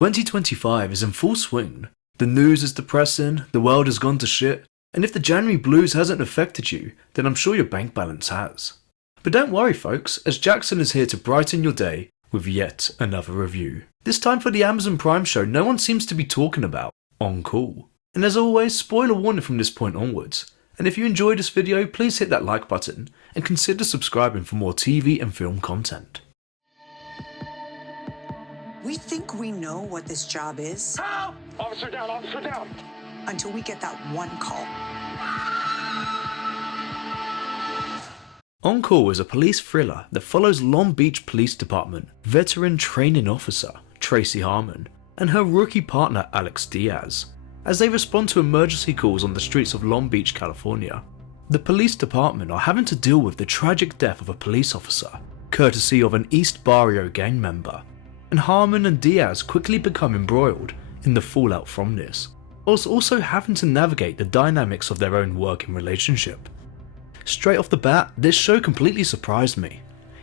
2025 is in full swing. The news is depressing, the world has gone to shit, and if the January blues hasn't affected you, then I'm sure your bank balance has. But don't worry folks, as Jackson is here to brighten your day with yet another review. This time for the Amazon Prime show no one seems to be talking about, On Call. And as always, spoiler warning from this point onwards. And if you enjoyed this video, please hit that like button and consider subscribing for more TV and film content. We think we know what this job is. Help! Officer down, officer down. Until we get that one call. On Call is a police thriller that follows Long Beach Police Department veteran training officer Tracy Harmon and her rookie partner Alex Diaz as they respond to emergency calls on the streets of Long Beach, California. The police department are having to deal with the tragic death of a police officer, courtesy of an East Barrio gang member, and Harmon and Diaz quickly become embroiled in the fallout from this, whilst also having to navigate the dynamics of their own working relationship. Straight off the bat, this show completely surprised me.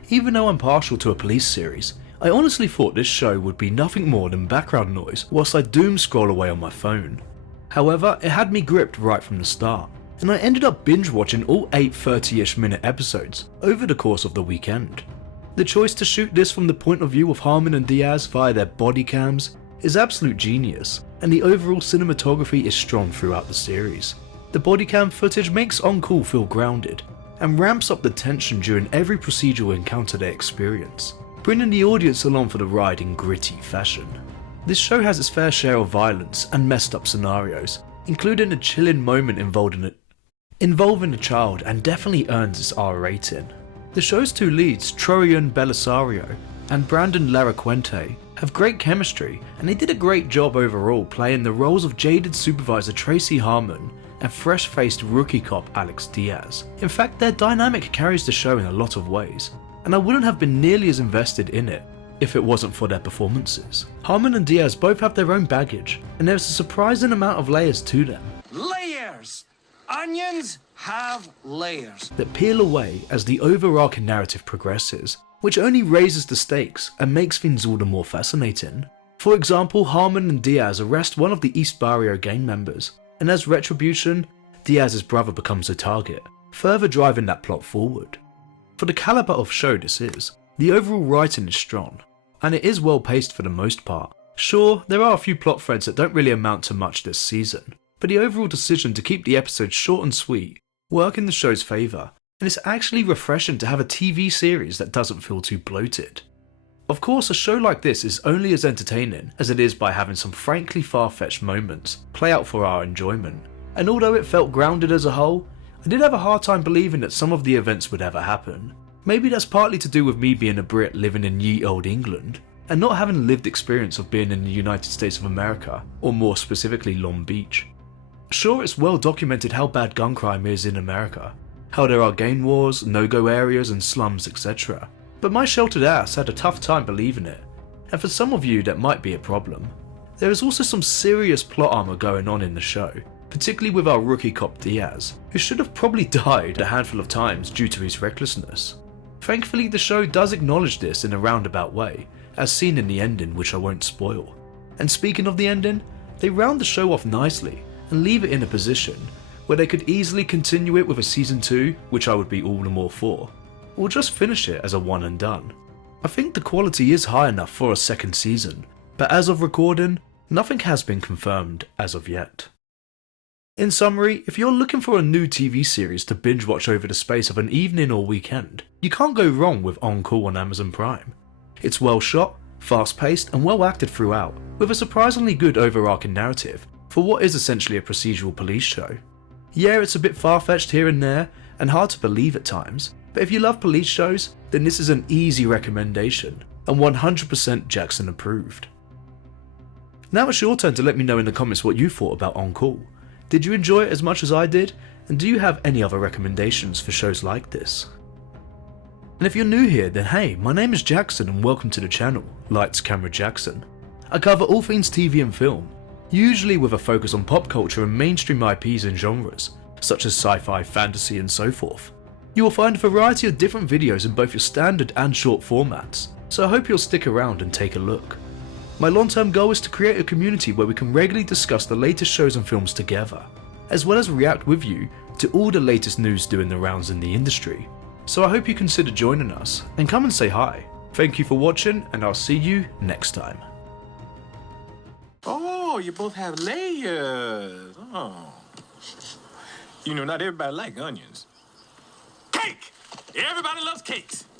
Even though I'm partial to a police series, I honestly thought this show would be nothing more than background noise whilst I doom scroll away on my phone. However, it had me gripped right from the start, and I ended up binge watching all 8 30-ish minute episodes over the course of the weekend. The choice to shoot this from the point of view of Harmon and Diaz via their body cams is absolute genius, and the overall cinematography is strong throughout the series. The body cam footage makes On Call feel grounded, and ramps up the tension during every procedural encounter they experience, bringing the audience along for the ride in gritty fashion. This show has its fair share of violence and messed up scenarios, including a chilling moment involving a child, and definitely earns its R rating. The show's two leads, Troian Belisario and Brandon Laraquente, have great chemistry, and they did a great job overall playing the roles of jaded supervisor Tracy Harmon and fresh-faced rookie cop Alex Diaz. In fact, their dynamic carries the show in a lot of ways, and I wouldn't have been nearly as invested in it if it wasn't for their performances. Harmon and Diaz both have their own baggage, and there's a surprising amount of layers to them. Layers! Onions have layers. That peel away as the overarching narrative progresses, which only raises the stakes and makes things all the more fascinating. For example, Harmon and Diaz arrest one of the East Barrio gang members, and as retribution, Diaz's brother becomes a target, further driving that plot forward. For the caliber of show this is, the overall writing is strong, and it is well paced for the most part. Sure, there are a few plot threads that don't really amount to much this season, but the overall decision to keep the episodes short and sweet work in the show's favour, and it's actually refreshing to have a TV series that doesn't feel too bloated. Of course, a show like this is only as entertaining as it is by having some frankly far-fetched moments play out for our enjoyment, and although it felt grounded as a whole, I did have a hard time believing that some of the events would ever happen. Maybe that's partly to do with me being a Brit living in ye old England, and not having lived experience of being in the United States of America, or more specifically Long Beach. Sure, it's well documented how bad gun crime is in America, how there are gang wars, no-go areas and slums, etc. But my sheltered ass had a tough time believing it, and for some of you that might be a problem. There is also some serious plot armor going on in the show, particularly with our rookie cop Diaz, who should have probably died a handful of times due to his recklessness. Thankfully, the show does acknowledge this in a roundabout way, as seen in the ending, which I won't spoil. And speaking of the ending, they round the show off nicely and leave it in a position where they could easily continue it with a season 2, which I would be all the more for, or just finish it as a one and done. I think the quality is high enough for a second season, but as of recording, nothing has been confirmed as of yet. In summary, if you're looking for a new TV series to binge watch over the space of an evening or weekend, you can't go wrong with On Call on Amazon Prime. It's well shot, fast paced and well acted throughout, with a surprisingly good overarching narrative for what is essentially a procedural police show. Yeah, it's a bit far-fetched here and there, and hard to believe at times, but if you love police shows, then this is an easy recommendation, and 100% Jackson approved. Now it's your turn to let me know in the comments what you thought about On Call. Did you enjoy it as much as I did, and do you have any other recommendations for shows like this? And if you're new here, then hey, my name is Jackson and welcome to the channel, Lights Camera Jackson. I cover all things TV and film, usually with a focus on pop culture and mainstream IPs and genres, such as sci-fi, fantasy and so forth. You will find a variety of different videos in both your standard and short formats, so I hope you'll stick around and take a look. My long-term goal is to create a community where we can regularly discuss the latest shows and films together, as well as react with you to all the latest news doing the rounds in the industry. So I hope you consider joining us and come and say hi. Thank you for watching, and I'll see you next time. Oh, you both have layers. Oh. You know, not everybody likes onions. Cake! Everybody loves cakes.